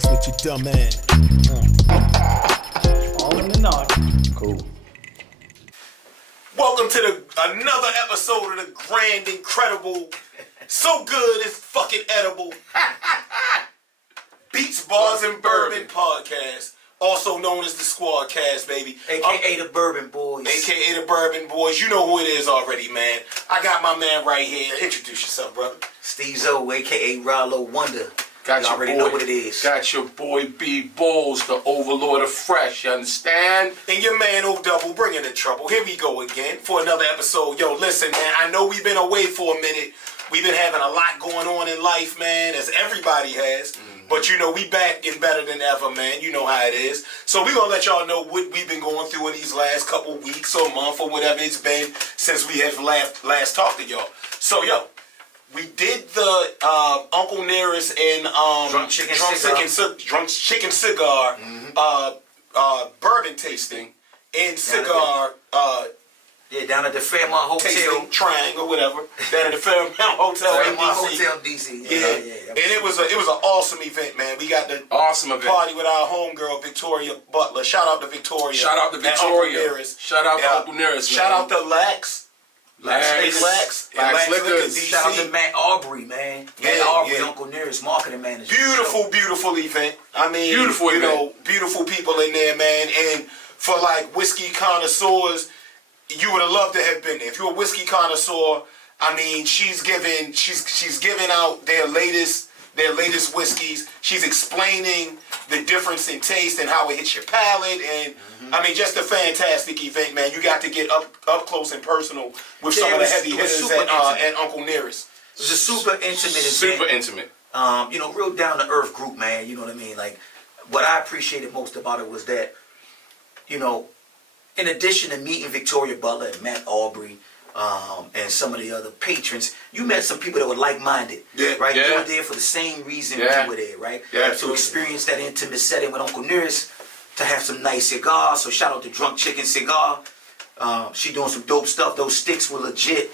podcast with your dumb ass. All in the knot. Cool. Welcome to another episode of the grand, incredible, so good it's fucking edible Beats, Bars, and Bourbon podcast, also known as the Squad Cast, baby. AKA the Bourbon Boyz. AKA the Bourbon Boyz. You know who it is already, man. I got my man right here. Introduce yourself, brother. Steve O, AKA Rollo Wonder. Got you your already boy, know what it is. Got your boy B Bowles, the overlord of fresh, you understand? And your man O Double bringing the trouble. Here we go again for another episode. Yo, listen, man, I know we've been away for a minute. We've been having a lot going on in life, man, as everybody has. But, you know, we back and better than ever, man. You know how it is. So we're going to let y'all know what we've been going through in these last couple weeks or month or whatever it's been since we have last talked to y'all. So, yo, we did the Uncle Nearest and Drunk Chicken Cigar bourbon tasting and cigar down at the Fairmont Hotel. tasting triangle, whatever. Down at the Fairmont Hotel in DC. Hotel DC. Yeah. And it was an awesome event, man. We got the Awesome event. party with our homegirl Victoria Butler. Shout out to Victoria. Shout out to and Uncle Victoria. Nearest. Shout out to Uncle Nearest, man. Shout out to Lax. Lax Liquors. DC. Shout out to Matt Aubrey, man. Matt Aubrey, Uncle Nearest, marketing manager. Beautiful event. I mean, Beautiful event. know, beautiful people in there, man. And for like whiskey connoisseurs, you would have loved to have been there. If you're a whiskey connoisseur, I mean, she's giving out their latest whiskeys. She's explaining the difference in taste and how it hits your palate. And I mean, just a fantastic event, man. You got to get up close and personal with some of the heavy hitters at Uncle Nearest. It was a super intimate event. Super intimate. Real down to earth group, man. You know what I mean? Like, what I appreciated most about it was that, in addition to meeting Victoria Butler and Matt Aubrey, and some of the other patrons, you met some people that were like-minded, right? Yeah. You were there for the same reason you were there, right? Yeah, to experience that intimate setting with Uncle Nearest, to have some nice cigars. So shout out to Drunk Chicken Cigar. She doing some dope stuff. Those sticks were legit,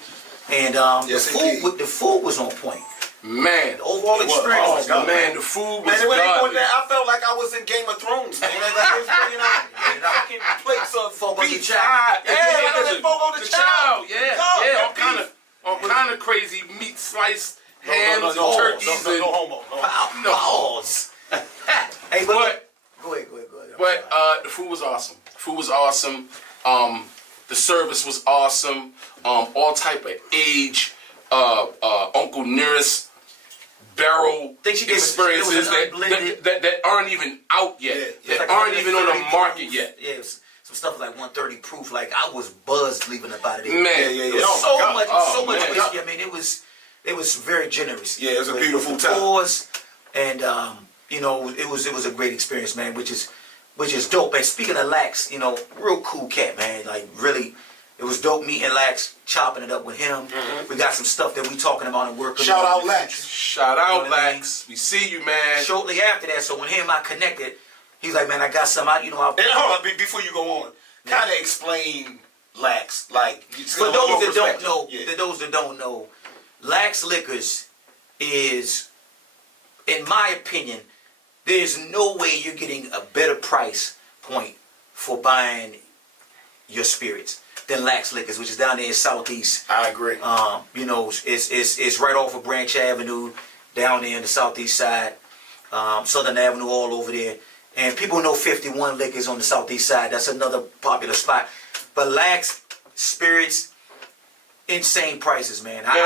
and the food was on point. Man, The overall experience. the food was Man, when they godly. going there, I felt like I was in Game of Thrones, man. Like they was bringing out fucking plates of Folk on the beef. child. All kind of crazy meat sliced hams and turkeys no homo. Pause. Hey, but go ahead. But the food was awesome. The service was awesome. All type of age. Uncle Nearest barrel experiences that aren't even out yet. That aren't even on the market yet. Yeah, some stuff like 130 proof. Like, I was buzzed leaving up out of there. Man, So much whiskey. I mean, it was very generous. Yeah, it was a beautiful time. Pours, and it was a great experience, man. Which is dope. And speaking of Lax, real cool cat, man. Like, really, it was dope meeting Lax, chopping it up with him. We got some stuff that we talking about and working. Shout out Lax. Shout out Lax. We see you, man. Shortly after that, so when him and I connected, he's like, man, I got some out. And hold on, before you go on, kind of explain Lax. Like, for those that don't know, Lax Liquors is, in my opinion, there's no way you're getting a better price point for buying your spirits than Lax Liquors, which is down there in Southeast. I agree. It's right off of Branch Avenue, down there in the Southeast side, Southern Avenue, all over there. And people know 51 Liquors on the Southeast side. That's another popular spot. But Lax Spirits, insane prices, man. Lax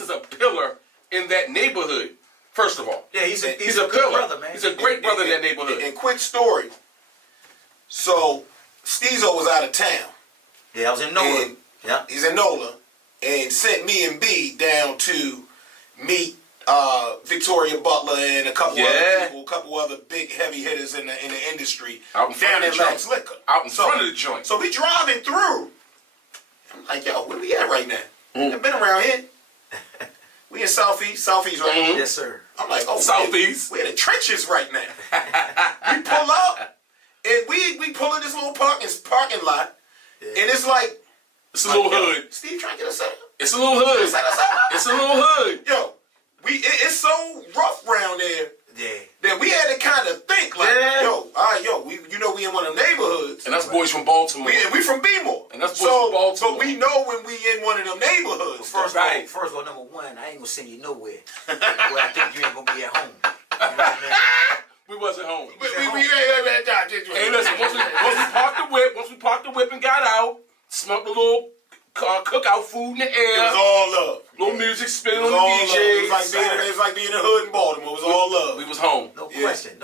is a pillar in that neighborhood. First of all, yeah, he's a pillar. good brother, man. He's a great brother in that neighborhood. And quick story. So, Steezo was out of town. Yeah, I was in NOLA. Yeah. He's in NOLA. And sent me and B down to meet Victoria Butler and a couple other big heavy hitters in the industry. Out in front down of the at Lax joint. Liquor. Out in front of the joint. So we driving through. I'm like, yo, where we at right now? I've been around here. We in Southeast right now. Yes, sir. I'm like, oh, Southeast. We're in the trenches right now. We pull up. And we pull in this little parking lot, and it's like... It's a little hood. Steve trying to get us out. It's a little hood. Set us up. It's a little hood. Yo, it's so rough around there. Yeah. That we had to kind of think like, yo, all right, yo, we in one of them neighborhoods. And that's boys from Baltimore. We from B-more. And that's boys from Baltimore. But we know when we in one of them neighborhoods. First of all, number one, I ain't gonna send you nowhere. Well, I think you ain't gonna be at home. You know what I mean? We wasn't home. Hey, listen, once we parked the whip and got out, smoked a little cookout food in the air. It was all love. Little music spinning on the all DJs. It was like being in the hood in Baltimore. It was all love. We was home. No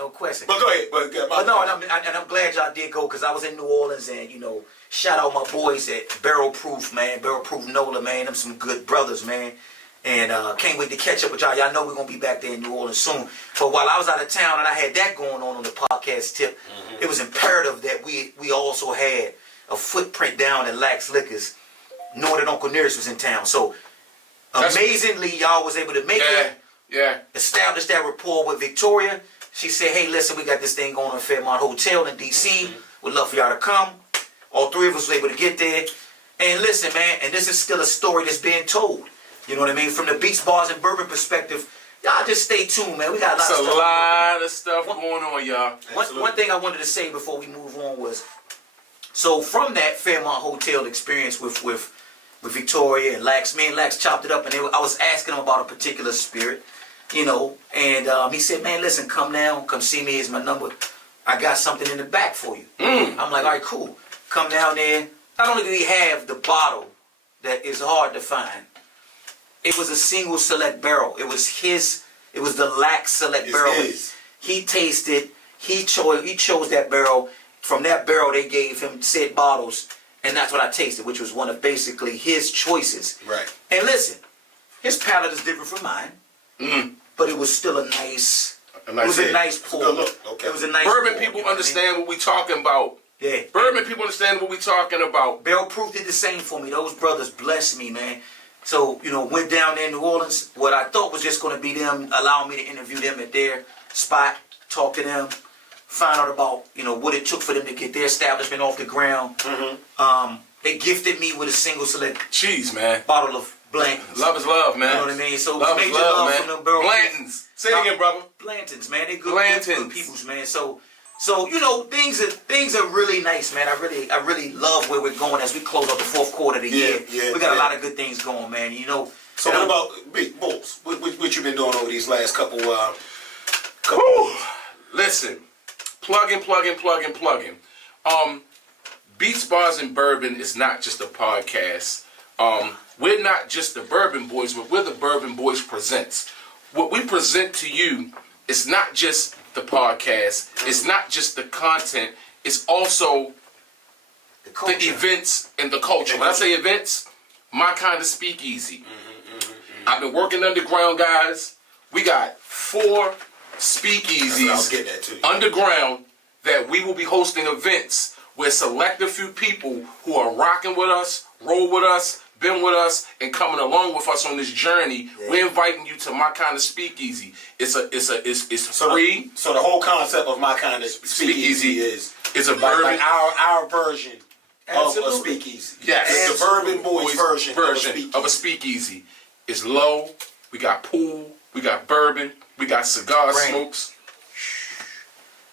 question. But go ahead. But no, and I'm glad y'all did go because I was in New Orleans and, you know, shout out my boys at Barrel Proof, man. Barrel Proof NOLA, man. Them some good brothers, man. And can't wait to catch up with y'all. Y'all know we're going to be back there in New Orleans soon. But while I was out of town and I had that going on the podcast tip, it was imperative that we also had a footprint down at Lax Liquors, knowing that Uncle Nearest was in town. So amazingly, y'all was able to make it. Yeah. Establish that rapport with Victoria. She said, hey, listen, we got this thing going on at Fairmont Hotel in D.C. We'd love for y'all to come. All three of us were able to get there. And listen, man, and this is still a story that's being told. You know what I mean? From the beach bars and bourbon perspective, y'all just stay tuned, man. We got a lot of stuff going on, y'all. One thing I wanted to say before we move on was, so from that Fairmont Hotel experience with Victoria and Lax, me and Lax chopped it up, and I was asking him about a particular spirit, you know, and he said, man, listen, come down, come see me, here's my number. I got something in the back for you. I'm like, all right, cool. Come down there. Not only did he have the bottle that is hard to find, it was a single select barrel. It was the Lax select barrel. He tasted, he chose that barrel. From that barrel, they gave him said bottles, and that's what I tasted, which was one of basically his choices. Right. And listen, his palate is different from mine, but it was still a nice pour. Okay. It was a nice Bourbon pour, people understand what we talking about. Yeah. Bourbon people understand what we talking about. Barrel Proof did the same for me. Those brothers blessed me, man. So, you know, went down there in New Orleans. What I thought was just going to be them, allowing me to interview them at their spot, talk to them, find out about, you know, what it took for them to get their establishment off the ground. They gifted me with a single select bottle of Blanton's. Love is love, man. You know what I mean? So love major is love, man. from them Barrel Blanton's. Say it again, brother. Blanton's, man. They good peoples, man. So you know, things are really nice, man. I really love where we're going as we close out the fourth quarter of the year. We got a lot of good things going, man. You know. So what about Big Bulls? What you been doing over these last couple? Listen, plugging. Beats, Bars, and Bourbon is not just a podcast. We're not just the Bourbon Boys, but we're the Bourbon Boys Presents. What we present to you is not just the podcast. It's not just the content. It's also the events and the culture. When I say events, my kind of speakeasy. I've been working underground, guys. We got 4 speakeasies underground that we will be hosting events where select a few people who are rocking with us, roll with us, been with us, and coming along with us on this journey. We're inviting you to My Kind of Speakeasy. It's free. So the whole concept of My Kind of Speakeasy is a bourbon, like our version of a speakeasy. Yes, it's the Bourbon Boys version of a speakeasy. It's low. We got pool. We got bourbon. We got cigar smokes.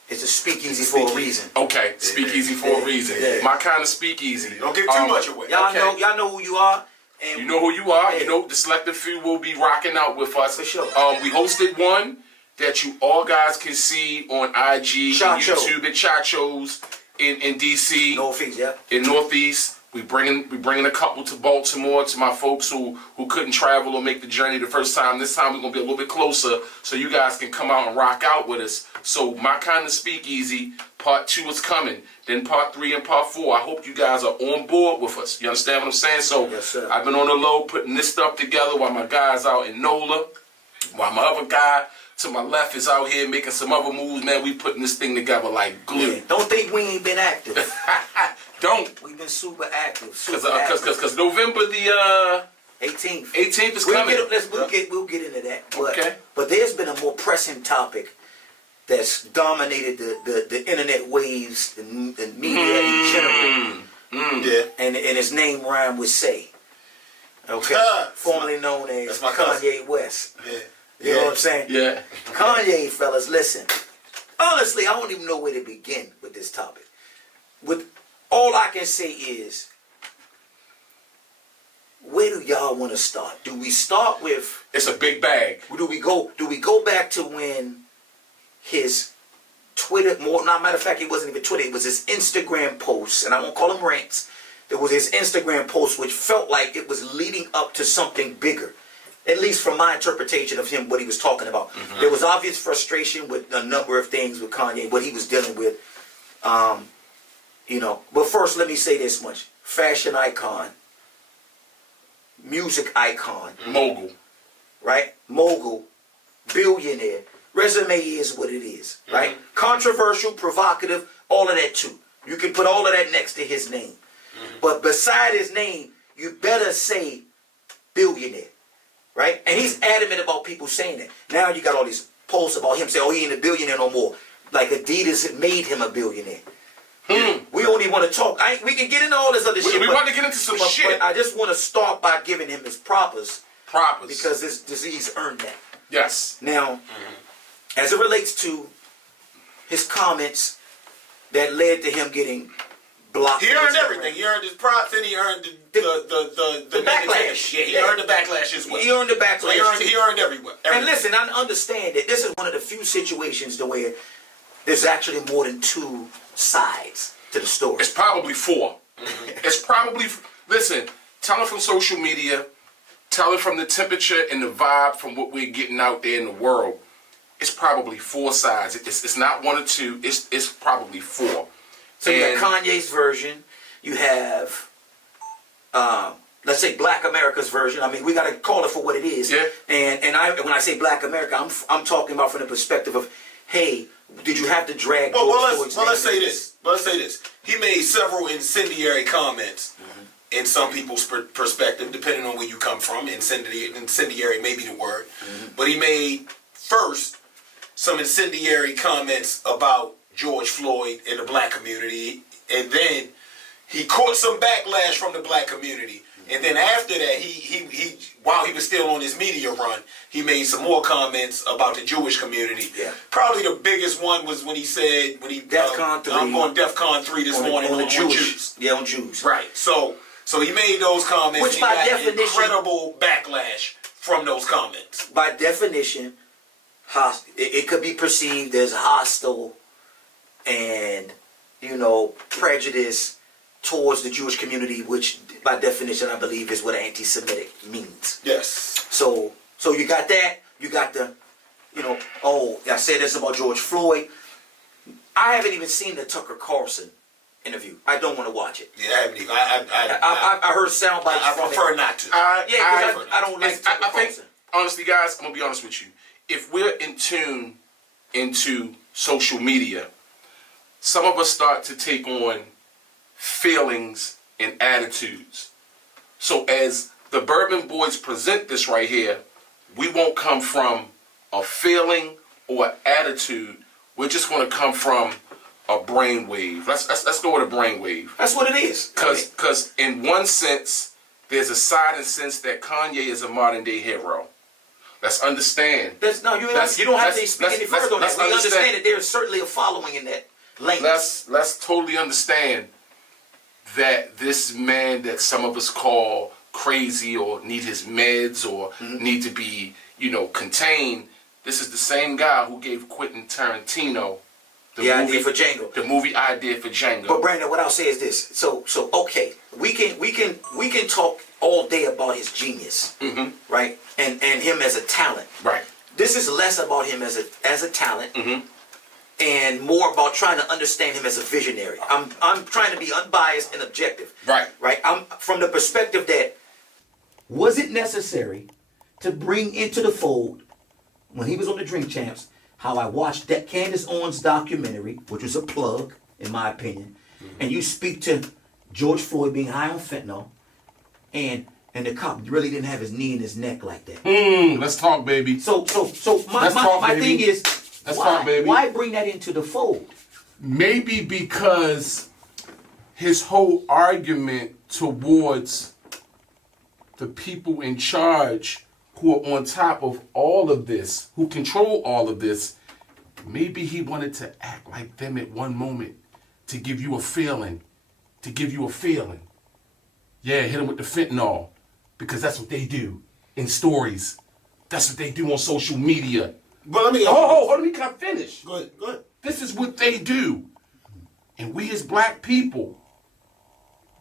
It's a speakeasy for a reason. Okay, speakeasy for a reason. My Kind of Speakeasy. Don't give too much away. Y'all know who you are. And you know who you are. You know the selected few will be rocking out with us. For sure. We hosted one that you all guys can see on IG and YouTube at Chacho's in DC. Northeast, yeah. In Northeast. We bringing a couple to Baltimore to my folks who couldn't travel or make the journey the first time. This time we're gonna be a little bit closer so you guys can come out and rock out with us. So My Kind of Speakeasy, part 2 is coming. Then part 3 and part 4. I hope you guys are on board with us. You understand what I'm saying? So yes, sir. I've been on the low putting this stuff together while my guys out in NOLA, while my other guy to my left is out here making some other moves. Man, we putting this thing together like glue. Yeah. Don't think we ain't been active. Don't. We've been super active. Because November the 18th. 18th is coming. We'll get into that. But, okay. But there's been a more pressing topic that's dominated the internet waves and media in general. Yeah. And his name rhyme with Say. Okay. Formerly known as Kanye West. Yeah. You know what I'm saying? Yeah. Kanye, fellas, listen. Honestly, I don't even know where to begin with this topic. With all I can say is, where do y'all want to start? Do we start with? It's a big bag. Do we go back to when his Twitter? Matter of fact, it wasn't even Twitter. It was his Instagram posts, and I won't call them rants. It was his Instagram post, which felt like it was leading up to something bigger. At least from my interpretation of him, what he was talking about. Mm-hmm. There was obvious frustration with a number of things with Kanye, what he was dealing with. But first, let me say this much. Fashion icon. Music icon. Mogul. Right? Mogul. Billionaire. Resume is what it is. Right? Mm-hmm. Controversial, provocative, all of that too. You can put all of that next to his name. Mm-hmm. But beside his name, you better say billionaire. Right? And he's adamant about people saying that. Now you got all these posts about him saying, oh, he ain't a billionaire no more. Like Adidas made him a billionaire. We don't even want to talk. We can get into all this other shit. We want to get into some shit. But I just want to start by giving him his propers. Because this disease earned that. Yes. Now, as it relates to his comments that led to him getting blocked. He earned everything. He earned his props and he earned the backlash. Yeah, he earned the backlash as well. He earned the backlash. So he earned everywhere. And listen, I understand that this is one of the few situations to where there's actually more than two sides to the story. It's probably four. It's probably, listen, tell it from social media, tell it from the temperature and the vibe from what we're getting out there in the world. It's probably four sides. It's not one or two. It's probably four. So you got Kanye's version. You have, let's say, Black America's version. I mean, we got to call it for what it is. Yeah. And when I say Black America, I'm talking about from the perspective of, hey, did you have to drag? Let's say this. He made several incendiary comments. In some people's perspective, depending on where you come from, incendiary may be the word. But he made first some incendiary comments about George Floyd in the black community, and then he caught some backlash from the black community. And then after that, he while he was still on his media run, he made some more comments about the Jewish community. Yeah. Probably the biggest one was when he said, DEFCON 3. I'm going DEFCON 3 this morning on Jews. Yeah, on Jews. Right. So he made those comments. Which by definition, incredible backlash from those comments. By definition, it could be perceived as hostile and, prejudice towards the Jewish community, which by definition I believe is what anti-Semitic means. Yes. So you got that. You got the, I said this about George Floyd. I haven't even seen the Tucker Carlson interview. I don't want to watch it. Yeah, I haven't even. I heard sound bites from it. I prefer not to. I don't like Tucker Carlson. I think, honestly, guys, I'm going to be honest with you. If we're in tune into social media, some of us start to take on feelings and attitudes. So as the Bourbon Boyz present this right here, we won't come from a feeling or attitude. We're just going to come from a brainwave. Let's go with a brainwave. That's what it is. Because in one sense, there's a side and sense that Kanye is a modern day hero. Let's understand. You don't have to speak any further on that. We understand that there's certainly a following in that lane. Let's totally understand that this man that some of us call crazy or need his meds or need to be, contained, this is the same guy who gave Quentin Tarantino the idea for Django. The movie idea for Django. But Brandon, what I'll say is this. So okay, we can talk all day about his genius, right? And him as a talent. Right. This is less about him as a talent, and more about trying to understand him as a visionary. I'm trying to be unbiased and objective. Right. Right. I'm from the perspective that was it necessary to bring into the fold when he was on the Drink Champs how I watched that Candace Owens documentary, which was a plug in my opinion, and you speak to George Floyd being high on fentanyl, and the cop really didn't have his knee in his neck like that. Let's talk, baby. So my thing is, why bring that into the fold? Maybe because his whole argument towards the people in charge who are on top of all of this, who control all of this, maybe he wanted to act like them at one moment to give you a feeling. Yeah, hit him with the fentanyl, because that's what they do in stories. That's what they do on social media. But let me... Let me finish. Go ahead. This is what they do. And we as black people,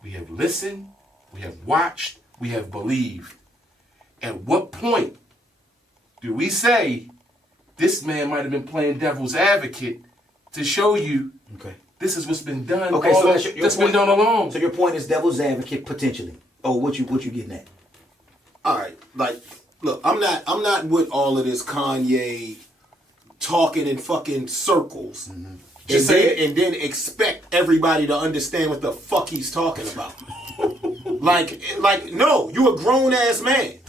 we have listened, we have watched, we have believed. At what point do we say this man might have been playing devil's advocate to show you this is what's been done? Okay, so that's that's been done along. So your point is devil's advocate potentially. Oh, what you getting at? All right, like, look, I'm not with all of this Kanye talking in fucking circles, and then expect everybody to understand what the fuck he's talking about. like, no, you a grown ass man.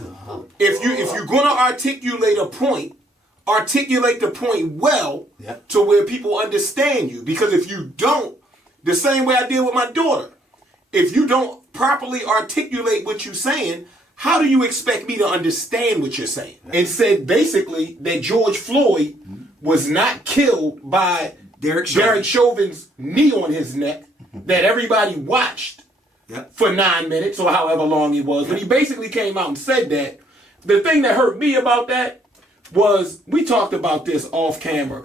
If you're gonna articulate a point, articulate the point well to where people understand you. Because if you don't, the same way I did with my daughter, if you don't properly articulate what you're saying, how do you expect me to understand what you're saying? And said basically that George Floyd was not killed by Derek Chauvin's knee on his neck that everybody watched for 9 minutes or however long it was. But he basically came out and said that. The thing that hurt me about that was, we talked about this off camera.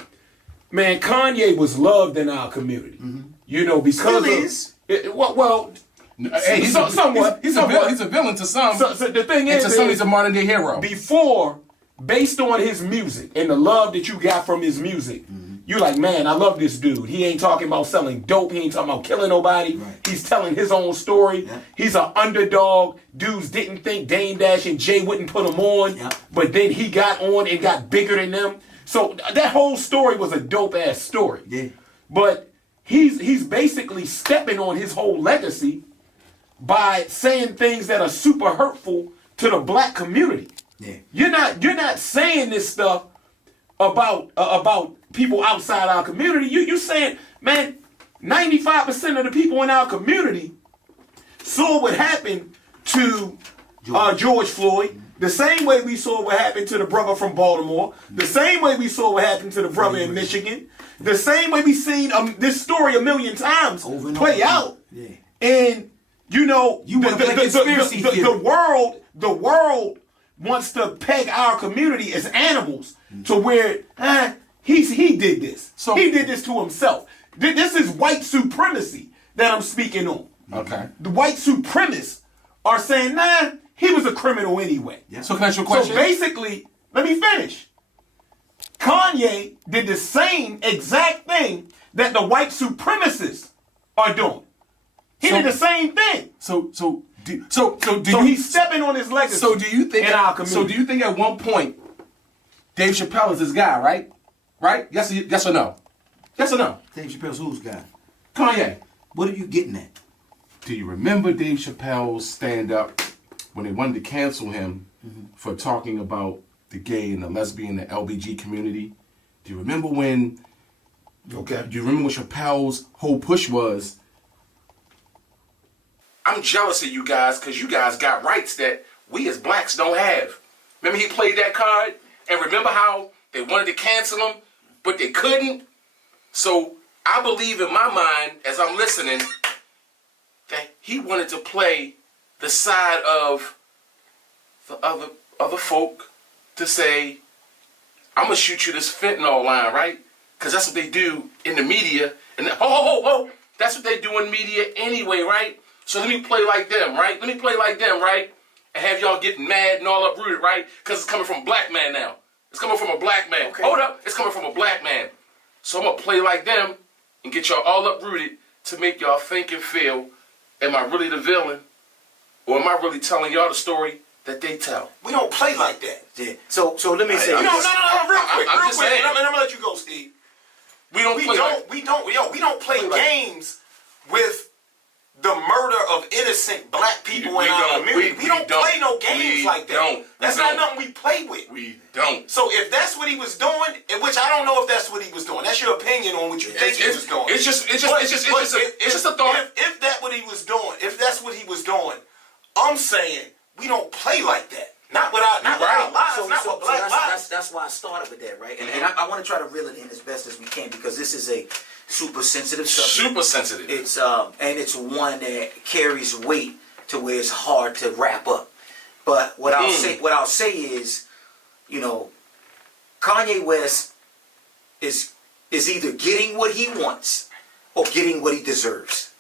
Man, Kanye was loved in our community. You know, because Still is. Hey, somewhat. He's a villain to some. So the thing is, to some he's a modern day hero. Before, based on his music and the love that you got from his music, you like, man, I love this dude. He ain't talking about selling dope. He ain't talking about killing nobody. Right. He's telling his own story. Yeah. He's an underdog. Dudes didn't think Dame Dash and Jay wouldn't put him on, but then he got on and got bigger than them. So that whole story was a dope ass story. Yeah. But he's basically stepping on his whole legacy by saying things that are super hurtful to the black community. Yeah. You're not saying this stuff about people outside our community. You saying, man, 95% of the people in our community saw what happened to George Floyd, the same way we saw what happened to the brother from Baltimore, the same way we saw what happened to the brother in Michigan, the same way we've seen this story a million times play out. Yeah. And you know, the world wants to peg our community as animals to where he did this. So he did this to himself. This is white supremacy that I'm speaking on. Okay. The white supremacists are saying, nah, he was a criminal anyway. Yeah. So can I ask you a question? So basically, let me finish. Kanye did the same exact thing that the white supremacists are doing. He did the same thing. So he's stepping on his legacy. So do you think in our community? So do you think at one point Dave Chappelle is this guy, right? Right? Yes or no? Yes or no? Dave Chappelle's whose guy? Kanye. What are you getting at? Do you remember Dave Chappelle's stand-up when they wanted to cancel him for talking about the gay and the lesbian and the LBG community? Do you remember when? Okay. Do you remember what Chappelle's whole push was? I'm jealous of you guys because you guys got rights that we as blacks don't have. Remember he played that card? And remember how they wanted to cancel him, but they couldn't? So I believe in my mind, as I'm listening, that he wanted to play the side of the other folk to say, I'm going to shoot you this fentanyl line, right? Because that's what they do in the media. And that's what they do in media anyway, right? So let me play like them, right? Let me play like them, right? And have y'all getting mad and all uprooted, right? Because it's coming from a black man now. It's coming from a black man. Okay. Hold up. It's coming from a black man. So I'm going to play like them and get y'all all uprooted to make y'all think and feel, am I really the villain? Or am I really telling y'all the story that they tell? We don't play like that. Yeah. So let me say. No, real quick. I'm just saying. I'm going to let you go, Steve. We don't play games with the murder of innocent black people in our community. We don't play no games like that. That's not nothing we play with. We don't. So if that's what he was doing, which I don't know if that's what he was doing. That's your opinion on what you think he was doing. It's just a thought. If that's what he was doing, I'm saying we don't play like that. Not without lies, not with black lies. That's why I started with that, right? And I want to try to reel it in as best as we can because this is a super sensitive subject. Super sensitive. It's and it's one that carries weight to where it's hard to wrap up. But what I'll say is, you know, Kanye West is either getting what he wants or getting what he deserves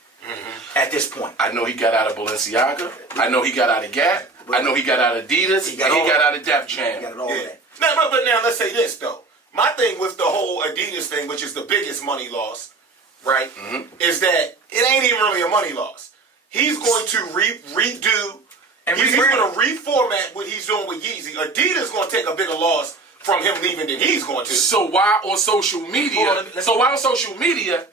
at this point. I know he got out of Balenciaga. I know he got out of Gap. I know he got out of Adidas. He got out of Def Jam. He got all that. Now, but now let's say this though. My thing with the whole Adidas thing, which is the biggest money loss, right, is that it ain't even really a money loss. He's going to redo, and he's going to reformat what he's doing with Yeezy. Adidas going to take a bigger loss from him leaving than he's going to. So why on social media? Why on social media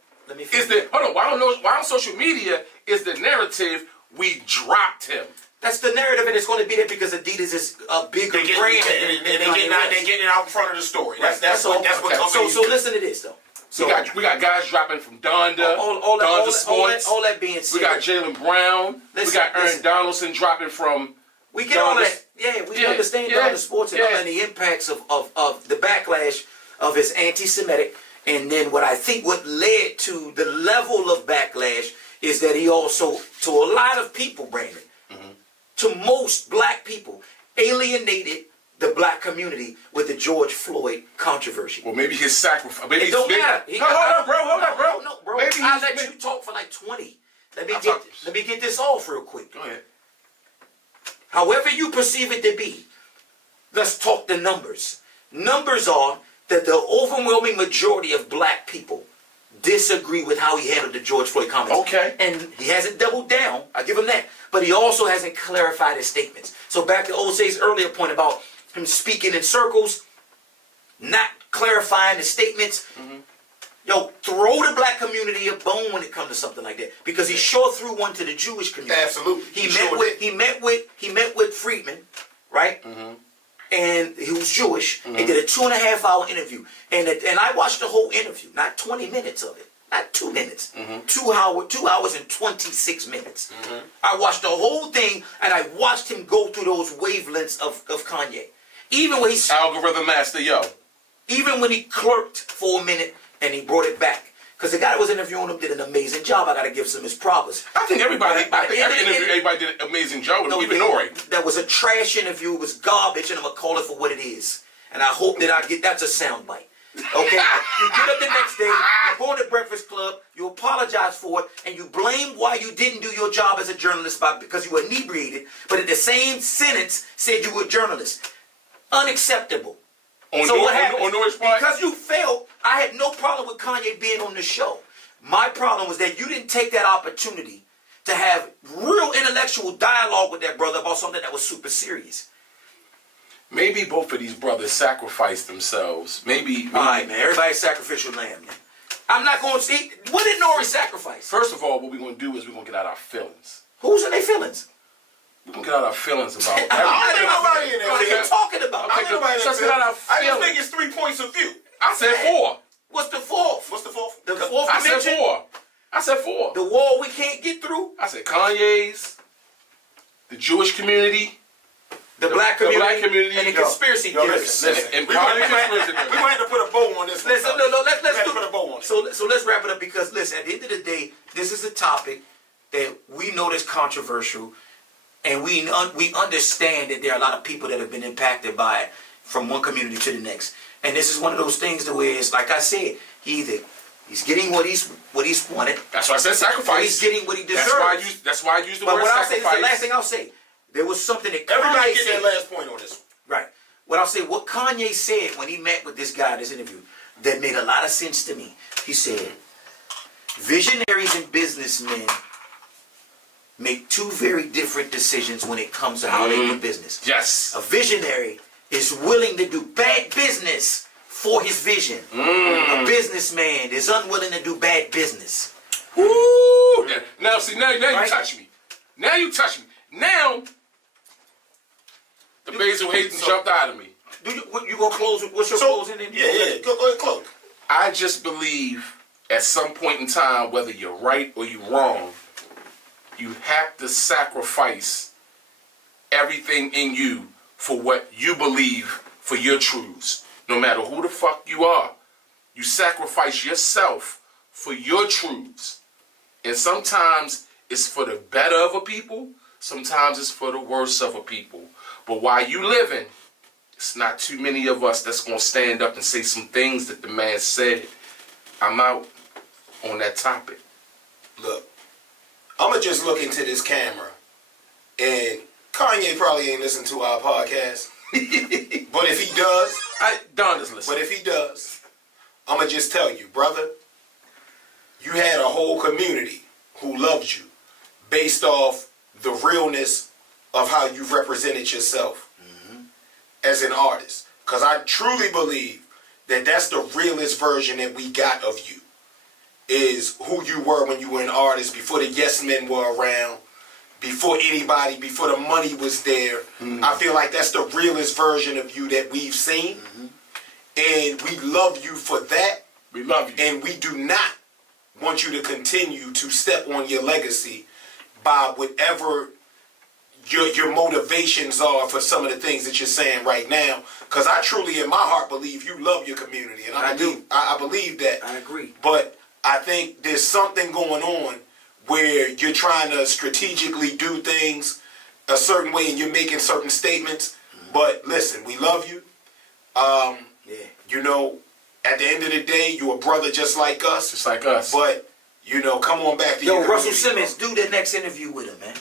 is the narrative we dropped him? That's the narrative, and it's going to be there because Adidas is a bigger brand. And they're getting it out in front of the story. That's what companies So listen to this though. So we got guys dropping from Donda, Donda Sports. All that being said, we got Jaylen Brown. We got Aaron Donaldson dropping from. We get all that. Yeah, we understand Donda Sports and the impacts of the backlash of his anti-Semitic, and then what led to the level of backlash is that he also, to a lot of people, Brandon, to most black people, alienated the black community with the George Floyd controversy. Well, maybe his sacrifice. It don't matter. Hold up, bro. No, bro. Maybe I'll let you talk for like 20. Let me get this off real quick. Go ahead. However you perceive it to be, let's talk the numbers. Numbers are that the overwhelming majority of black people disagree with how he handled the George Floyd comments. Okay. And he hasn't doubled down. I give him that. But he also hasn't clarified his statements. So back to Ose's earlier point about him speaking in circles, not clarifying his statements. Yo, throw the black community a bone when it comes to something like that, because he sure threw one to the Jewish community. Absolutely. He met with Friedman, right? And he was Jewish, and did a 2.5-hour interview. And I watched the whole interview, not 20 minutes of it, not 2 minutes, 2 hours and 26 minutes. I watched the whole thing, and I watched him go through those wavelengths of Kanye. Even when Algorithm master, yo. Even when he clerked for a minute and he brought it back. Because the guy that was interviewing him did an amazing job. I got to give some his props. I think everybody did an amazing job with him, even Nori. That was a trash interview. It was garbage, and I'm going to call it for what it is. And I hope that that's a soundbite. Okay? You get up the next day, you go to the Breakfast Club, you apologize for it, and you blame why you didn't do your job as a journalist because you were inebriated, but in the same sentence said you were a journalist. Unacceptable. What happened? Because you failed, I had no problem with Kanye being on the show. My problem was that you didn't take that opportunity to have real intellectual dialogue with that brother about something that was super serious. Maybe both of these brothers sacrificed themselves. Maybe. All right, man. Everybody's sacrificial lamb, man. I'm not going to see. What did Nori sacrifice? First of all, what we're going to do is we're going to get out our feelings. Who's in their feelings? We're going to get out our feelings about everything. What are you talking about? Let's get out our feelings. I just think it's 3 points of view. I said 4. What's the fourth? What's the fourth? The fourth I dimension? said 4. The wall we can't get through? I said Kanye's, the Jewish community, the black community, and the conspiracy theorists. Listen. We're going to have to put a bow on this. Let's put a bow on it. So let's wrap it up, because listen, at the end of the day, this is a topic that we know is controversial, and we understand that there are a lot of people that have been impacted by it from one community to the next. And this is one of those things that where it's like I said, he's getting what he's wanted. That's why I said sacrifice. He's getting what he deserves. That's why I used the but word what sacrifice. I'll say, this is the last thing I'll say. There was something that everybody Kanye get said. their last point on this. Right. What I'll say, what Kanye said when he met with this guy in this interview, that made a lot of sense to me. He said, visionaries and businessmen make 2 very different decisions when it comes to how they do business. Yes. A visionary is willing to do bad business for his vision. A businessman is unwilling to do bad business. Woo! Now you Right? touch me. Now you touch me. Now the Basil Hayden jumped out of me. You gonna close? What's your closing? Yeah. Go ahead, close. I just believe at some point in time, whether you're right or you're wrong, you have to sacrifice everything in you for what you believe, for your truths. No matter who the fuck you are, you sacrifice yourself for your truths. And sometimes it's for the better of a people, sometimes it's for the worse of a people. But while you living, it's not too many of us that's going to stand up and say some things that the man said. I'm out on that topic. Look, I'm going to just look into this camera, and Kanye probably ain't listened to our podcast. But if he does, Don is listening. but if he does, I'm going to just tell you, brother, you had a whole community who loved you based off the realness of how you represented yourself as an artist. Because I truly believe that that's the realest version that we got of you, is who you were when you were an artist, before the yes men were around, before anybody, before the money was there. I feel like that's the realest version of you that we've seen. And we love you for that. We love you. And we do not want you to continue to step on your legacy by whatever your motivations are for some of the things that you're saying right now. Because I truly, in my heart, believe you love your community. And I believe that. I agree. But I think there's something going on where you're trying to strategically do things a certain way and you're making certain statements. But listen, we love you. You know, at the end of the day, you're a brother just like us. Just like us. But, you know, come on back to Yo, your Russell community, Simmons, do the next interview with him, man.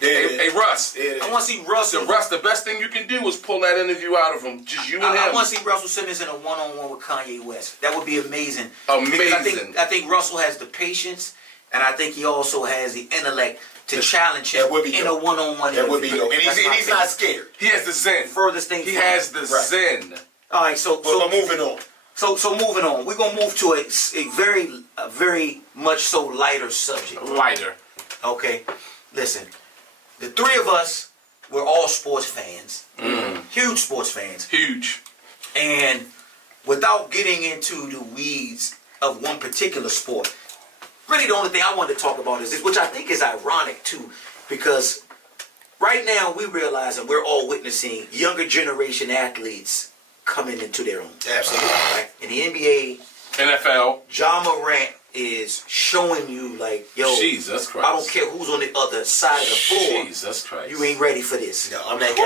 Hey, Russ. I want to see Russell. So, Russ, the best thing you can do is pull that interview out of him. Just you and him. I want to see Russell Simmons in a one-on-one with Kanye West. That would be amazing. Amazing. Because I think Russell has the patience, and I think he also has the intellect to challenge him in a one-on-one interview. That would be dope. And he's not scared. He has the zen. Furthest thing. He has the zen. All right, so moving on. So moving on, we're gonna move to a very much so lighter subject. Lighter. Okay, listen, the three of us, we're all sports fans, huge sports fans, Huge. and without getting into the weeds of one particular sport, really the only thing I wanted to talk about is this, which I think is ironic too, because right now we realize that we're all witnessing younger generation athletes coming into their own. Absolutely. Right? In the NBA, NFL. Ja Morant is showing you like, yo, Jesus Christ. I don't care who's on the other side of the floor. Jesus Christ. You ain't ready for this. No, I'm that guy.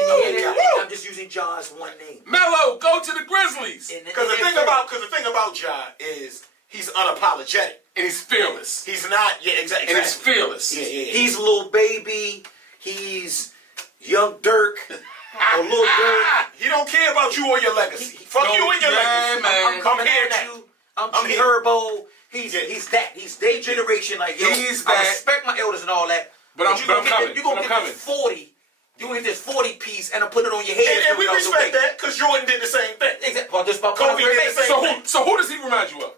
In the NBA, I'm just using Ja as one name. Melo, go to the Grizzlies. Because the thing about Ja is he's unapologetic. And he's fearless. He's not, exactly. And he's fearless. Yeah. He's Lil Baby. He's Young Dirk. Or Lil Dirk. He don't care about you or your legacy. Fuck you and your legacy. man. I'm coming here at you. I'm G Herbo. He's that. He's their generation. Like, yo, He's I that. respect my elders and all that. But I'm coming. You're going to get this 40. You're going to get this 40 piece and I'm putting it on your head. And we respect that because Jordan did the same thing. Exactly. Well, just about Kobe did the same thing. So who does he remind you of?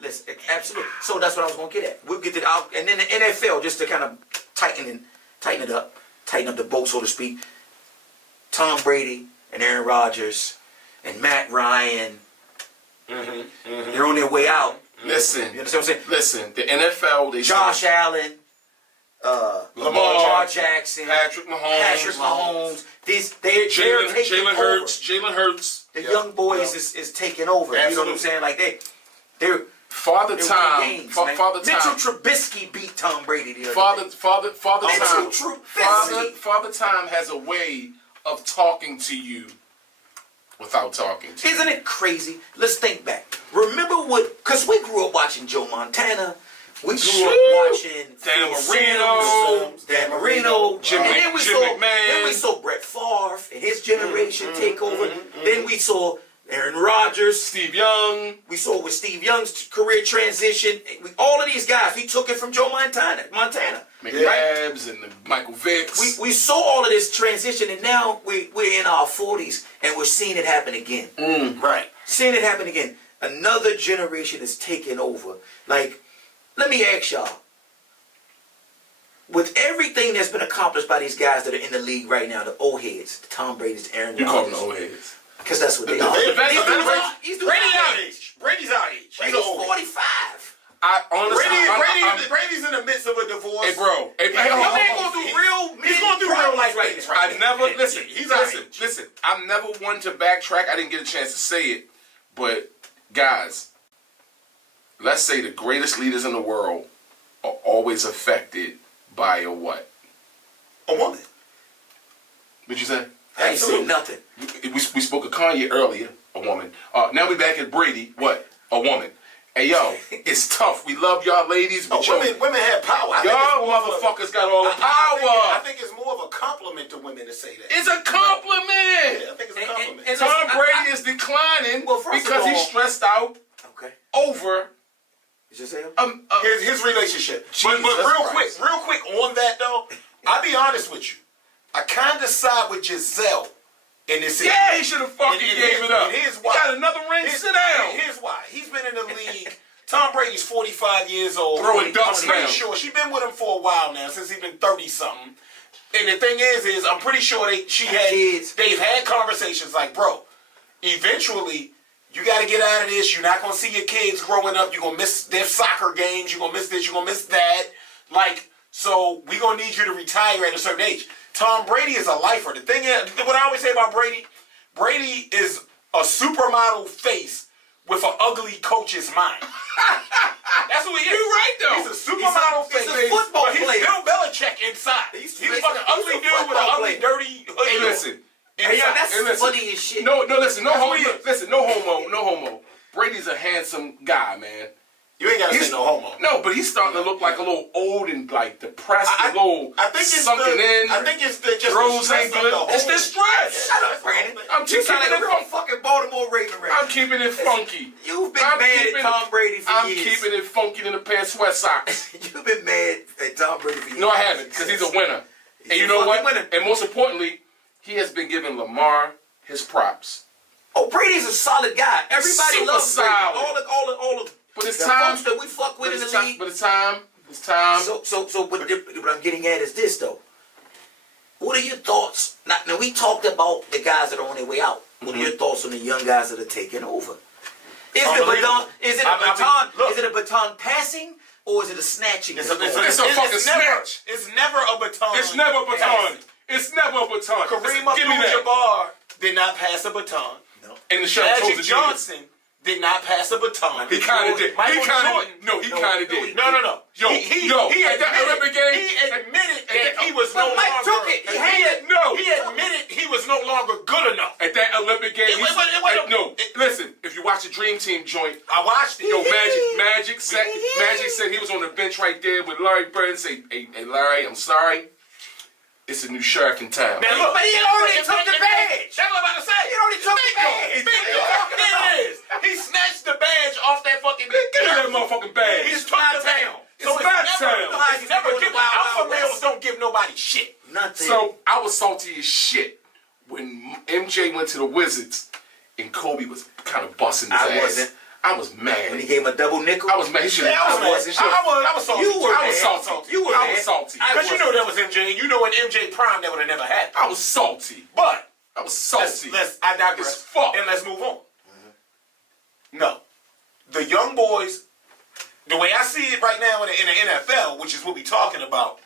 Listen, absolutely. So that's what I was going to get at. We'll get it out. And then the NFL, just to kind of tighten it up, tighten up the boat, so to speak. Tom Brady and Aaron Rodgers and Matt Ryan, they're on their way out. Listen. You understand what I'm saying? Listen, the NFL, they Josh Allen, Lamar Jackson, Patrick Mahomes. They're taking over. Jalen Hurts. The young boys is taking over. Absolutely. You know what I'm saying? Like they're Father winning Time. games, man. Father Time. Mitchell Trubisky beat Tom Brady the other day. Father Time. Mitchell Trubisky. Father Time has a way of talking to you without talking to you. Isn't it crazy? Let's think back. Remember because we grew up watching Joe Montana. We grew up watching Dan Marino, Jim McMahon. Then we saw Brett Favre and his generation take over. Then we saw Aaron Rodgers, Steve Young. We saw with Steve Young's career transition. All of these guys, we took it from Joe Montana. McNabbs and the Michael Vicks. We saw all of this transition, and now we're in our 40s, and we're seeing it happen again. Right. Seeing it happen again. Another generation is taking over. Like, let me ask y'all. With everything that's been accomplished by these guys that are in the league right now, the old heads, the Tom Brady's, the Aaron Rodgers. You call them the old heads. Because that's what they are. Brady's our age. Brady's 45. Brady's in the midst of a divorce. Hey, bro. He's going through real life things right now. I never I'm never one to backtrack. I didn't get a chance to say it, but guys, let's say the greatest leaders in the world are always affected by a what? A woman. What'd you say? I ain't saying nothing. We spoke of Kanye earlier, a woman. Now we back at Brady, what? A woman. Hey, yo, it's tough. We love y'all ladies, but Women have power. y'all motherfuckers got all the power. I think it's more of a compliment to women to say that. It's a compliment. Yeah, I think it's a compliment. and Tom Brady is declining because he's stressed out over his relationship. But real quick on that though, I'll be honest with you. I kind of side with Giselle in this. Yeah, he should have fucking gave it up. Here's He why. got another ring. Sit down. Here's why. He's been in the league. Tom Brady's 45 years old. Throwing ducks I'm pretty now. sure she's been with him for a while now, since he's been 30 something. And the thing is I'm pretty sure they've had conversations like, bro, eventually you got to get out of this. You're not gonna see your kids growing up. You're gonna miss their soccer games. You're gonna miss this. You're gonna miss that. Like, so we gonna need you to retire at a certain age. Tom Brady is a lifer. The thing is, what I always say about Brady is a supermodel face with an ugly coach's mind. That's what he is. You're right, though. He's a supermodel face. He's a football but he's player. Bill Belichick inside. He's a fucking ugly dude with an ugly, dirty hoodie. Hey, listen. Hey, yo, that's funny as shit. No, listen. No homo. Brady's a handsome guy, man. You ain't gotta say no homo. No, but he's starting to look like a little old and like depressed, I think it's sunken in. I think it's just throws the ain't stress good. of the It's the whole- stress. Shut up, Brandon. I'm You sound keeping like a it real fucking Baltimore Raven right I'm keeping it funky. You've been mad at Tom Brady for I'm years. keeping it funky in a pair of sweat socks. You've been mad at Tom Brady for years. No, I haven't, because he's a winner. And you a know fucking what? winner. And most importantly, he has been giving Lamar his props. Oh, Brady's a solid guy. Everybody Super loves Brady. solid. All the But it's the time. folks that we fuck with in the league. But it's time. It's time. So what I'm getting at is this though. What are your thoughts? Now we talked about the guys that are on their way out. What are your thoughts on the young guys that are taking over? Is it a baton passing or is it a snatching? It's a fucking snatch. It's never a baton. It's never a baton. It's never a baton. Kareem Give me that. Abdul-Jabbar did not pass a baton. No. And the show Magic Johnson did not pass a baton. He kind of did. Michael Jordan. He kind of did. No. Yo, He at that Olympic game, He admitted that he was no But Mike longer. took it. He admitted he was no longer good enough. At that Olympic game, Wait. Listen, if you watch the Dream Team joint, I watched it. yo, Magic said he was on the bench right there with Larry Bird and say, hey, Larry, I'm sorry. It's a new sheriff in town. Now, look, But he already took the badge. That's what I'm about to say. He already took the badge. He snatched the badge off that fucking. Give me that motherfucking badge. He's took the town. So It's my town. It's never given. Alpha males don't give nobody shit. Nothing. So I was salty as shit when MJ went to the Wizards and Kobe was kind of busting his ass. wasn't. I was mad. when he gave him a double nickel. I was mad. He should Yeah, I have. was salty. You were I was mad. salty. You were I mad. was salty. Because you know that was MJ. And you know in MJ prime that would have never happened. I was salty. But I was salty. I digress. As fuck. And let's move on. No. The young boys, the way I see it right now in the NFL, which is what we're talking about,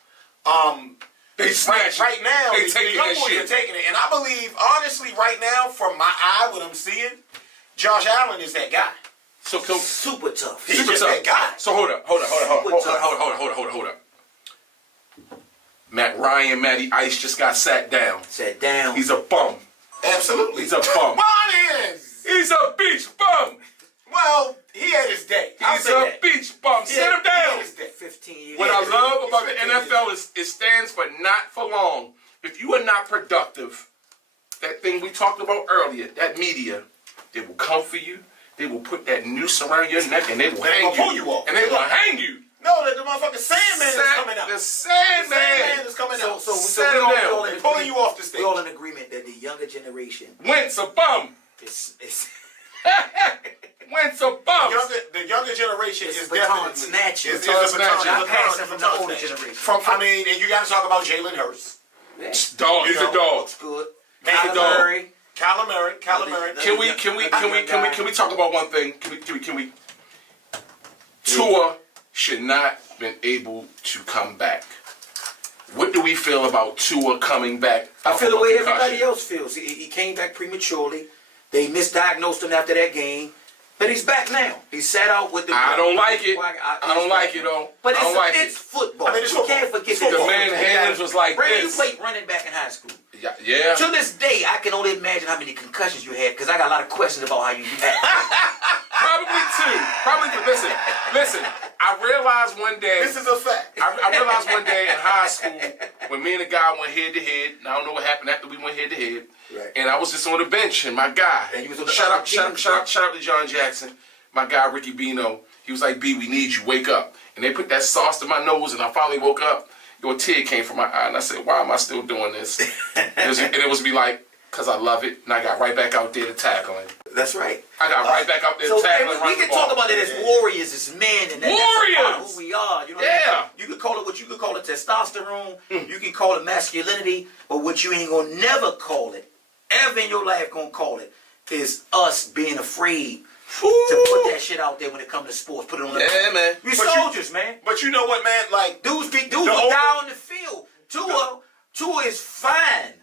They snatch it. right now, They the taking young that boys shit. are taking it. And I believe, honestly, right now, from my eye, what I'm seeing, Josh Allen is that guy. So super tough. He's super just tough. that guy. So hold up. Matty Ice just got sat down. Sat down. He's a bum. Absolutely. He's a bum. Well, He's a beach bum. well, he had his day. I'll He's say a that. beach bum. He Sit had- him he had down. his day. 15 years. What I love about the He's 15 NFL is it stands for not for long. If you are not productive, that thing we talked about earlier, that media, they will come for you. They will put that noose around your neck and they will They hang gonna pull you off. And they will hang you. No, the motherfucking Sandman is coming out. The The Sandman. Sandman is coming out. So Set we him all down. They're pulling you off the stage. We're all in agreement that the younger generation Wentz a bum. is Wentz a bum. The younger generation It's is baton definitely snatching. is Baton a baton snatching. not passing it's a from the baton older snatching. generation. And you got to talk about Jalen Hurts, Dog. He's a dog. Looks good. He's a Kyler dog. Murray. Kyler Murray. Can we talk about one thing? Can we? Tua should not been able to come back. What do we feel about Tua coming back? I feel the way concussion? everybody else feels. He came back prematurely. They misdiagnosed him after that game. But he's back now. He sat out with the... I don't like it. I don't like it, though. But I don't like it's it. football. I mean, it's you football. can't forget It's that. The man's hands was like Brandon, this. you played running back in high school. Yeah. To this day, I can only imagine how many concussions you had because I got a lot of questions about how you act. Probably two. Listen. I realized one day. This is a fact. I realized one day in high school when me and a guy went head to head. And I don't know what happened after we went head to head. Right. And I was just on the bench, and my guy. And you was on the shout other out team, to John Jackson. My guy Ricky Bino. He was like, B, we need you. Wake up. And they put that sauce to my nose, and I finally woke up. A tear came from my eye, and I said, why am I still doing this? And it was be like, because I love it, and I got right back out there to tackle him. That's right. I got right back out there to tackle him. We can talk about it as warriors, as men, and that's a part of who we are. You know what I mean? You could call it what you could call it testosterone. You can call it masculinity, but what you ain't gonna never call it, ever in your life gonna call it, is us being afraid to put that shit out there when it comes to sports. Put it on the man. We soldiers, man. But you know what, man? Like, Dudes will die on the field. Tua is fine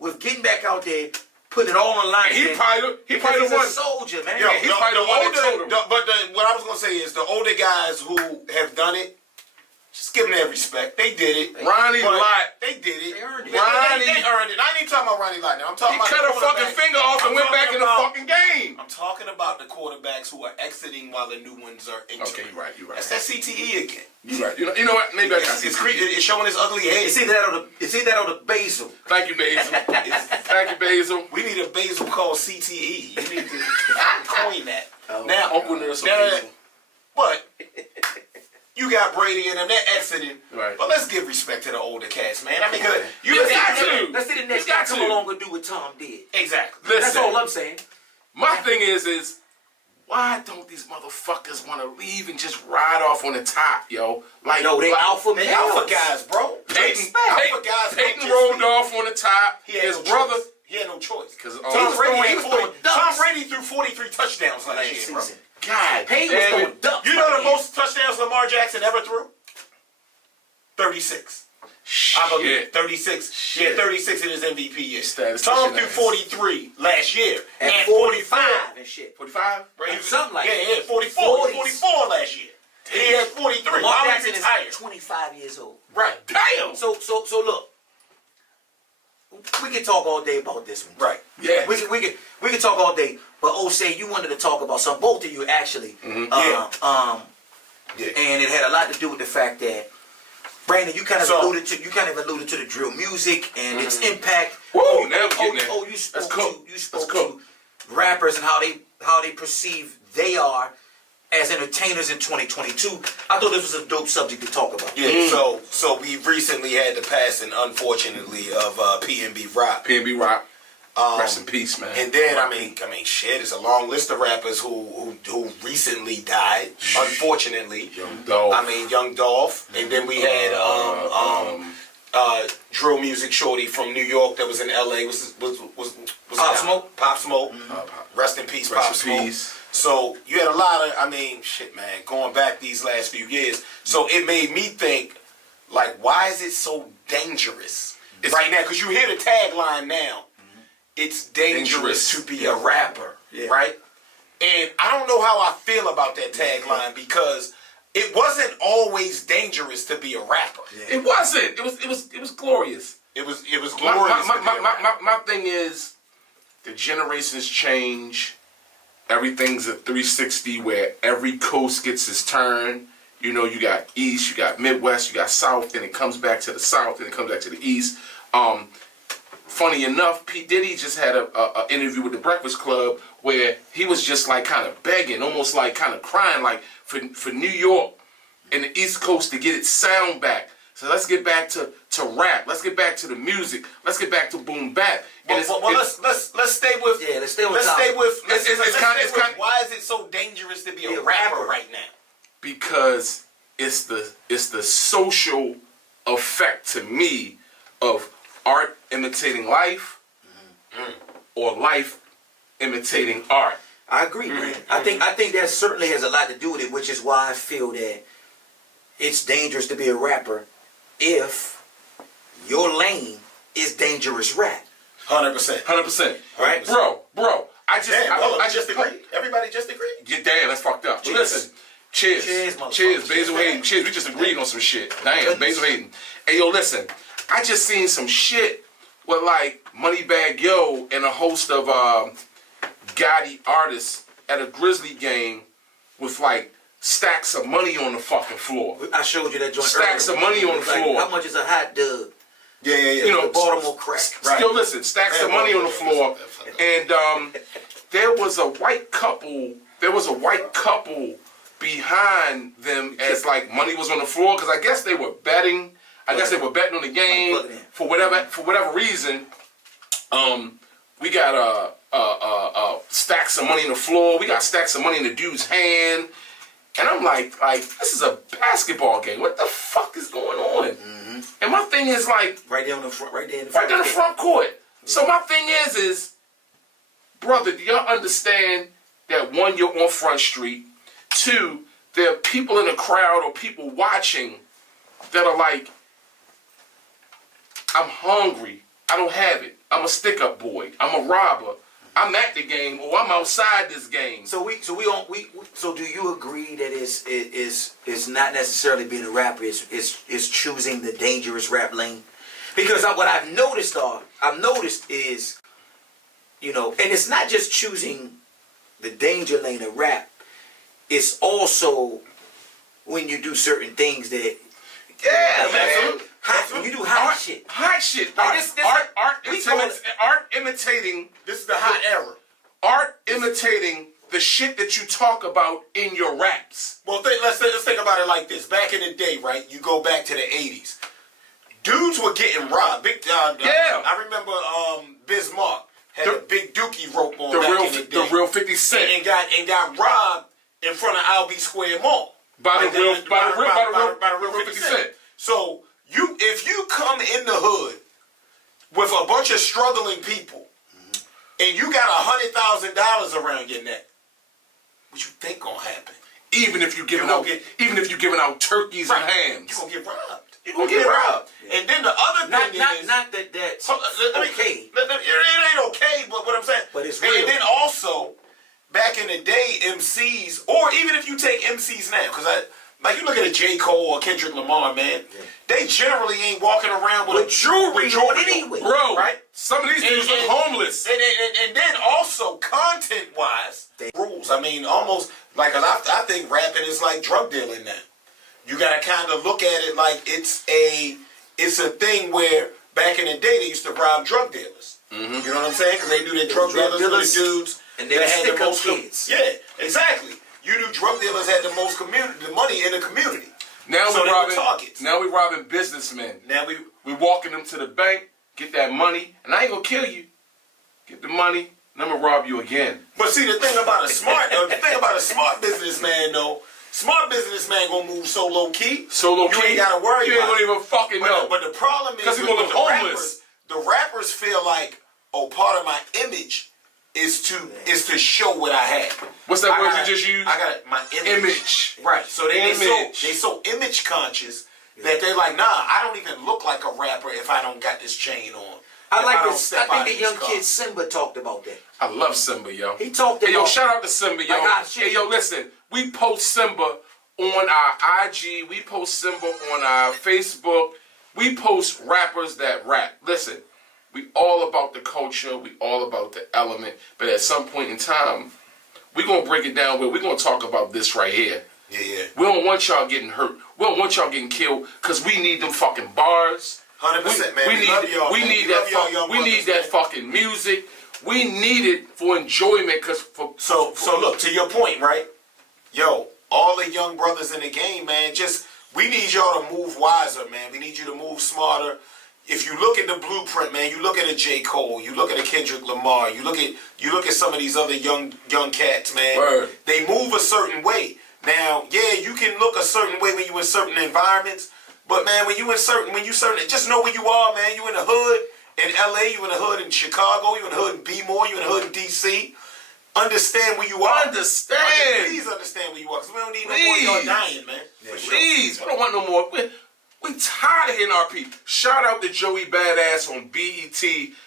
with getting back out there, putting it all on the line. He probably the one. A soldier, man. yo, he's probably the one that told him. what I was gonna say is the older guys who have done it, just give them their respect. They did it. Ronnie Lott. They did it. They earned it. They earned it. I ain't even talking about Ronnie Lott now. I'm talking He about cut the a fucking quarterback. finger off and went back in the fucking game. I'm talking about the quarterbacks who are exiting while the new ones are entering. Okay, you're right. That's that CTE again. You're right. You know what? Maybe I got It's showing its ugly head. It's either that or the basil. Thank you, Basil. Thank you, Basil. We need a basil called CTE. You need to coin that. Now, Uncle Nurse Basil. But you got Brady and them, they're exiting. Right. But let's give respect to the older cats, man. I mean, cause Let's see the next guy come along and do what Tom did. Exactly. Listen, That's all I'm saying. my thing is why don't these motherfuckers want to leave and just ride off on the top, yo? Like, No, they alpha They males. alpha guys, bro. Peyton rolled off on the top. His brother. He had no choice. Because Tom Brady throwing Tom Brady threw 43 touchdowns last year, bro. God, Peyton was throwing ducks. You know the most touchdowns Lamar Jackson ever threw? 36. I believe 36. Shit. Yeah, 36 in his MVP year. Statistician Tom threw 43 last year. And 44. 45 and shit. 45? Right? Something like yeah, that. 44. 44 last year. He had 43. Lamar Why Jackson was he is tired? 25 years old. Right. Damn! So look. We can talk all day about this one. Right. Yeah. We can talk all day. But O'Shea, you wanted to talk about something. Both of you actually. Yeah. And it had a lot to do with the fact that Brandon, you kind of alluded to the drill music and its impact. Woo, now I'm getting there. You spoke Let's to cook. rappers and how they perceive they are as entertainers in 2022. I thought this was a dope subject to talk about. Yeah. So we recently had the passing, unfortunately, of PNB Rock. PNB Rock. Rest in peace, man. And then I mean, shit, it's a long list of rappers who recently died. Unfortunately, Young Dolph. I mean, Young Dolph, and then we had drill music shorty from New York that was in LA. Was Pop Smoke. Pop Smoke. Rest in peace, Pop Smoke. Peace. So you had a lot of, I mean, shit, man, going back these last few years. So it made me think, like, why is it so dangerous right now? Because you hear the tagline now. It's dangerous to be a rapper, right? And I don't know how I feel about that tagline because it wasn't always dangerous to be a rapper. It wasn't. It was glorious. It was glorious. My thing is, the generations change. Everything's a 360 where every coast gets its turn. You know, you got East, you got Midwest, you got South, then it comes back to the South, then it comes back to the East. Funny enough, P. Diddy just had a interview with the Breakfast Club where he was just like kind of begging, almost like kind of crying, like for New York and the East Coast to get its sound back. So let's get back to rap. Let's get back to the music. Let's get back to boom bap. Let's stay with. Yeah, let's stay with. Why is it so dangerous to be a rapper right now? Because it's the social effect to me of art imitating life or life imitating art. I agree, man. I think that certainly has a lot to do with it, which is why I feel that it's dangerous to be a rapper if your lane is dangerous rap. 100%. 100%. Right? Bro, I just, Damn, I just agree. Everybody just agreed. Yeah, damn, that's fucked up. But listen, cheers. Cheers, Basil Hayden. Cheers. We just agreed on some shit. Damn, Basil Hayden. Hey, yo, listen. I just seen some shit with like Moneybagg Yo and a host of Gotti artists at a Grizzly game with like stacks of money on the fucking floor. I showed you that joint Stacks earlier. of money on the floor. How much is a hot dog? Yeah. You know, The Baltimore crack. Right. Still listen, stacks of money on the floor. And there was a white couple behind them as like money was on the floor because I guess they were betting. I guess they were betting on the game for whatever reason. We got stacks of money on the floor. We got stacks of money in the dude's hand. And I'm like, this is a basketball game. What the fuck is going on? Mm-hmm. And my thing is like, right there in the front court. Mm-hmm. So my thing is, brother, do y'all understand that one, you're on Front Street. Two, there are people in the crowd or people watching that are like, I'm hungry. I don't have it. I'm a stick-up boy. I'm a robber. I'm at the game or I'm outside this game. So do you agree that it's not necessarily being a rapper, it's choosing the dangerous rap lane? Because what I've noticed is, you know, and it's not just choosing the danger lane of rap, it's also when you do certain things that man. You do hot shit. Hot shit. Like Art imitating. This is the hot era. Art imitating the shit that you talk about in your raps. Well, let's think about it like this. Back in the day, right? You go back to the 80s. Dudes were getting robbed. I remember Bismarck had a big dookie rope on back in the day. The real 50 Cent. And got robbed in front of Albee Square Mall. By the real 50 Cent. So if you come in the hood with a bunch of struggling people and you got $100,000 around your neck, what you think gonna happen? Even if you're giving out turkeys and hams, you're gonna get robbed. You're gonna get robbed. Yeah. And then the other thing is not that's okay. It ain't okay, but what I'm saying, but it's real. And then also back in the day, MCs, or even if you take MCs now, because like you look at a J. Cole or Kendrick Lamar, man, they generally ain't walking around with jewelry on anyway, bro. Right? Some of these dudes look homeless. And then also content-wise, rules. I mean, almost like I think rapping is like drug dealing now. You gotta kind of look at it like it's a thing where back in the day they used to rob drug dealers. Mm-hmm. You know what I'm saying? Because they knew that drug dealers were the dudes and they had the most kids. Yeah, exactly. You knew drug dealers had the most the money in the community. Now so we're robbing businessmen. Now we walking them to the bank, get that money, and I ain't gonna kill you. Get the money, and I'm gonna rob you again. But see, the thing about a smart businessman though, smart businessman gonna move so low key. So low key. You ain't gotta worry about it. You ain't gonna even fucking know. But the problem is people look homeless. The rappers feel like, part of my image is to show what I have. What's that word you just used? I got my image. Right. So they so image conscious that they're like, nah, I don't even look like a rapper if I don't got this chain on. I think the young kid Simba talked about that. I love Simba, yo. He talked about. Hey, yo, shout out to Simba, yo. Hey, yo, listen. We post Simba on our IG. We post Simba on our Facebook. We post rappers that rap. Listen. We all about the culture, we all about the element, but at some point in time, we're going to break it down where we're going to talk about this right here. Yeah. We don't want y'all getting hurt. We don't want y'all getting killed because we need them fucking bars. 100%, man. We need that fucking music. We need it for enjoyment. So look, to your point, right? Yo, all the young brothers in the game, man, we need y'all to move wiser, man. We need you to move smarter. If you look at the blueprint, man, you look at a J. Cole, you look at a Kendrick Lamar, you look at some of these other young cats, man. Word. They move a certain way. Now, yeah, you can look a certain way when you in certain environments, but man, when you certain, just know where you are, man. You in the hood in LA, you in the hood in Chicago, you in the hood in B-More, you in the hood in DC. Understand where you are. Please understand where you are, because we don't need no more of y'all dying, man. Please, we don't want no more. We tired out of here, NRP. Shout out to Joey Badass on BET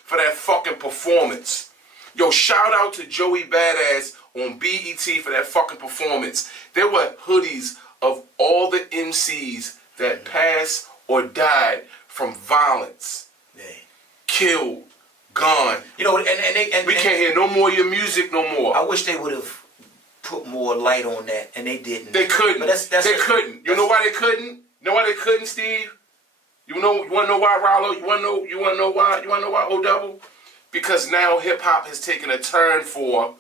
for that fucking performance. Yo, shout out to Joey Badass on BET for that fucking performance. There were hoodies of all the MCs that passed or died from violence. Yeah. Killed, gone. You know, We can't hear no more of your music no more. I wish they would have put more light on that, and they didn't. They couldn't. But They couldn't. You know why they couldn't? You know why they couldn't, Steve? You wanna know why, Rollo? You wanna know why? You wanna know why, O-Double? Because now hip hop has taken a turn for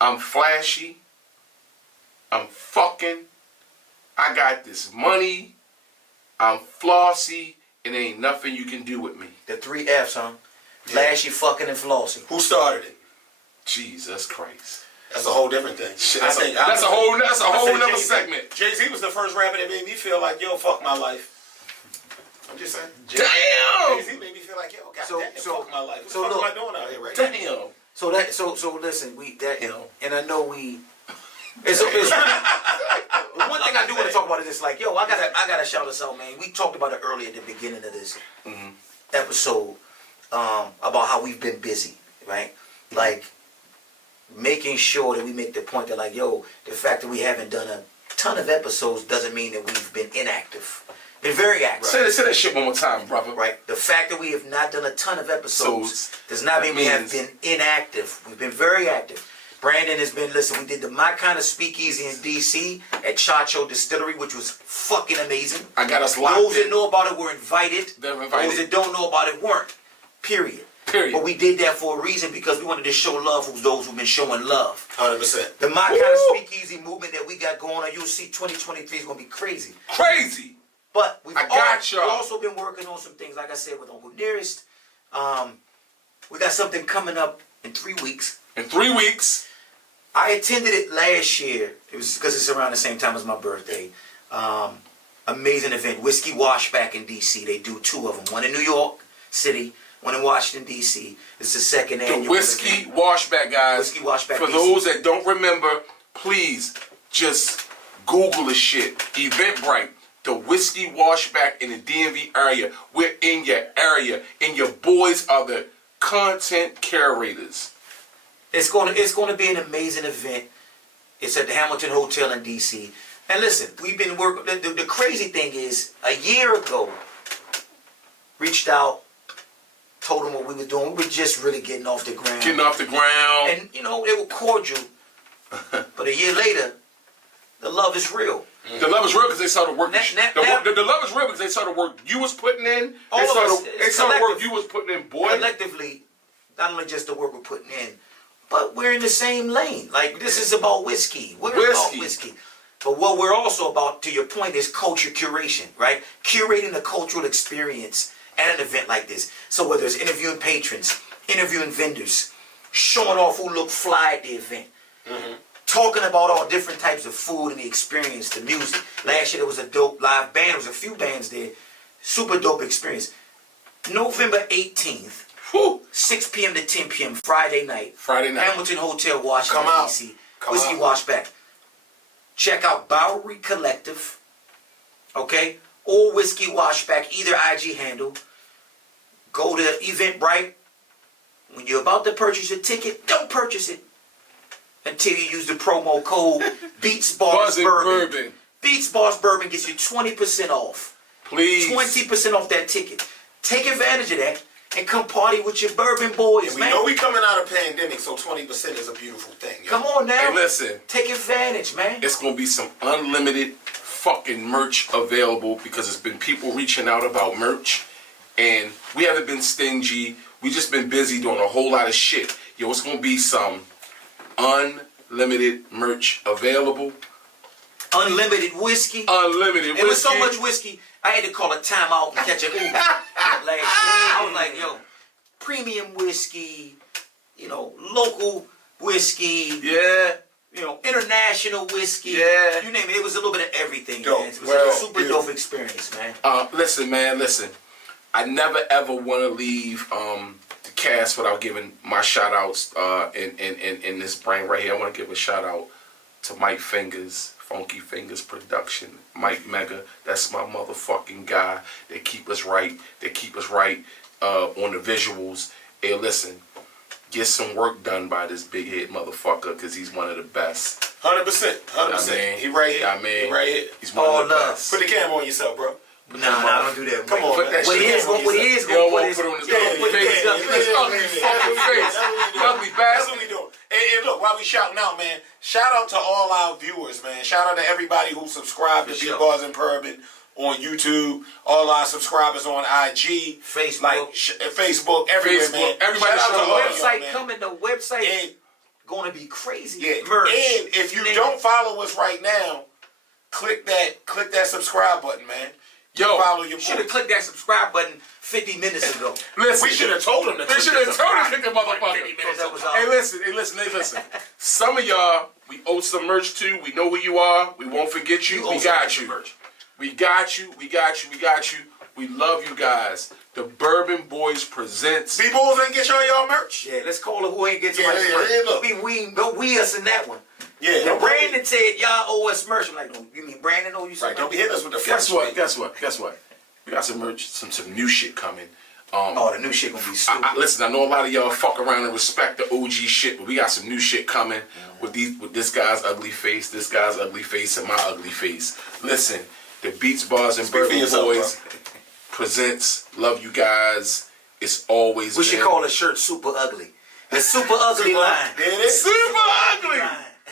I'm flashy, I'm fucking, I got this money, I'm flossy, and ain't nothing you can do with me. The 3 F's, huh? Flashy, fucking, and flossy. Who started it? Jesus Christ. That's a whole different thing. That's a whole nother segment. Jay-Z was the first rapper that made me feel like, yo, fuck my life. I'm just saying. Damn! Jay-Z made me feel like, yo, goddamn, fuck my life. What so the fuck look, am I doing out here right now? Damn. So listen, and I know we. It's one thing I do want to talk about is this, like, yo, I gotta shout us out, man. We talked about it earlier at the beginning of this episode about how we've been busy, right? Like making sure that we make the point that, like, yo, the fact that we haven't done a ton of episodes doesn't mean that we've been inactive. Been very active. Say that shit one more time, brother. Right. The fact that we have not done a ton of episodes does not mean we have been inactive. We've been very active. Brandon has been, listen, we did the My Kind of Speakeasy in DC at Chacho Distillery, which was fucking amazing. I got us locked Those in. that know about it were invited. They're invited. Those that don't know about it weren't. Period. But we did that for a reason, because we wanted to show love to those who've been showing love. 100%. The My Kind of Speakeasy movement that we got going on, you'll see 2023 is going to be crazy. Crazy. But we've y'all. also been working on some things, like I said, with Uncle Nearest. We got something coming up in 3 weeks. In 3 weeks. I attended it last year. It was because it's around the same time as my birthday. Amazing event. Whiskey Washback in D.C. They do 2 of them. One in New York City, one in Washington, D.C. It's the second annual The Whiskey event. Washback, guys. Whiskey Washback, For DC. those that don't remember, please just Google the shit. Eventbrite. The Whiskey Washback in the DMV area. We're in your area. And your boys are the content curators. It's going to be an amazing event. It's at the Hamilton Hotel in D.C. And listen, we've been working. The crazy thing is, a year ago, reached out, told them what we were doing. We were just really getting off the ground. Getting off the ground. And, you know, they were cordial. But a year later, the love is real. The love is real because they saw the work. The love is real because they saw the work you was putting in. They saw the work you was putting in, boy. Collectively, not only just the work we're putting in, but we're in the same lane. Like, this is about whiskey. We're about whiskey. But what we're also about, to your point, is culture curation, right? Curating the cultural experience at an event like this. So whether it's interviewing patrons, interviewing vendors, showing off who look fly at the event, talking about all different types of food and the experience, the music. Last year there was a dope live band. There was a few bands there. Super dope experience. November 18th, 6 p.m. to 10 p.m. Friday night. Hamilton Hotel, Washington, D.C. Whiskey Washback. Check out Bowery Collective. Okay? Or Whiskey Washback, either IG handle. Go to Eventbrite. When you're about to purchase your ticket, don't purchase it until you use the promo code Beats Bars Bourbon. Beats Bars Bourbon gets you 20% off. Please. 20% off that ticket. Take advantage of that and come party with your Bourbon Boys, man. We know we coming out of pandemic, so 20% is a beautiful thing. Yo. Come on now. Hey, listen. Take advantage, man. It's going to be some unlimited fucking merch available because it's been people reaching out about merch. And we haven't been stingy. We just been busy doing a whole lot of shit. Yo, it's going to be some unlimited merch available. Unlimited whiskey. Unlimited whiskey. It was so much whiskey, I had to call a timeout and catch an Uber last year. I was like, yo, premium whiskey, you know, local whiskey. Yeah. You know, international whiskey. Yeah. You name it. It was a little bit of everything, Dope. man. It was a super dope experience, man. Listen, man, listen. I never ever want to leave the cast without giving my shout outs in this brain right here. I want to give a shout out to Mike Fingers for Funky Fingers Production, Mike Mega. That's my motherfucking guy. They keep us right. They keep us right on the visuals. Hey, listen, get some work done by this big head motherfucker because he's one of the best. 100%. 100%. He right here. He right here. He's one of the best. Put the camera on yourself, bro. Nah, don't do that. Come on, put that what he is gonna put his put on his ugly fucking face. Ugly bastard. That's what we doing. And look, while we shouting out, man, shout out to all our viewers, man. Shout out to everybody who subscribed to Beat Bars and Bourbon on YouTube. All our subscribers on IG, Facebook, Facebook, everywhere, man. Everybody shout out to the all website y'all, coming. The website gonna be crazy. Yeah. Merch. And if you don't follow us right now, click that subscribe button, man. Yo, follow your You should have clicked that subscribe button 50 minutes ago. Listen, we should have told them to they click should that have told us subscribe. to the motherfucker. That was Hey, listen. Some of y'all, we owe some merch to. We know who you are. We won't forget you. We got you. We got you. We love you guys. The Bourbon Boyz presents. B-Bulls ain't get y'all merch? Yeah, let's call it who ain't get Yeah, somebody look. we us in that one. Yeah. And Brandon said y'all owe us merch. I'm like, no, you mean Brandon owe you something? Right, don't be hitting us with the Guess French. what? We got some merch, some new shit coming. The new shit gonna be stupid. Listen, I know a lot of y'all fuck around and respect the OG shit, but we got some new shit coming with this guy's ugly face, and my ugly face. Listen, the Beats, Bars, and Bourbon Boyz presents. Love you guys. It's always we should call the shirt Super Ugly. The Super Ugly line. There it is. Super Ugly. Line.